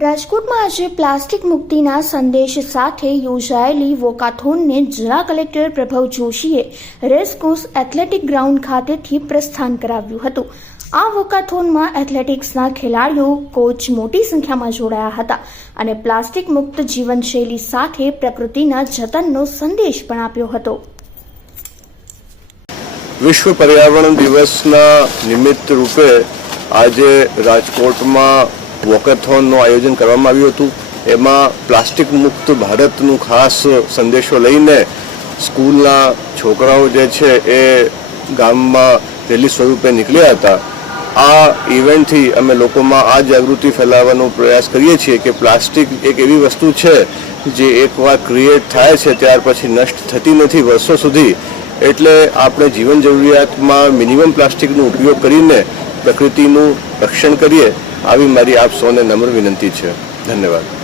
રાજકોટમાં આજે પ્લાસ્ટિક મુક્તિના સંદેશ સાથે યોજાયેલી વોકાથોનને જિલ્લા કલેક્ટર પ્રભવ જોશીએ રેસકોર્સ એથ્લેટિક ગ્રાઉન્ડ ખાતેથી પ્રસ્થાન કરાવ્યું હતું. આ વોકાથોનમાં એથ્લેટિક્સના ખેલાડીઓ, કોચ મોટી સંખ્યામાં જોડાયા હતા અને પ્લાસ્ટિક મુક્ત જીવનશૈલી સાથે પ્રકૃતિના જતનનો સંદેશ પણ આપ્યો હતો. વિશ્વ પર્યાવરણ દિવસના નિમિત્ત રૂપે આજે રાજકોટમાં વોકેથોનનું આયોજન કરવામાં આવ્યું હતું. એમાં પ્લાસ્ટિક મુક્ત ભારતનું ખાસ સંદેશો લઈને સ્કૂલના છોકરાઓ જે છે એ ગામમાં રેલી સ્વરૂપે નીકળ્યા હતા. આ ઇવેન્ટથી અમે લોકોમાં આ જાગૃતિ ફેલાવવાનો પ્રયાસ કરીએ છીએ કે પ્લાસ્ટિક એક એવી વસ્તુ છે જે એકવાર ક્રિએટ થાય છે ત્યાર પછી નષ્ટ થતી નથી વર્ષો સુધી. એટલે આપણે જીવન જરૂરિયાતમાં મિનિમમ પ્લાસ્ટિકનો ઉપયોગ કરીને પ્રકૃતિનું રક્ષણ કરીએ. આવી મારી આપ સૌને નમ્ર વિનંતી છે. ધન્યવાદ.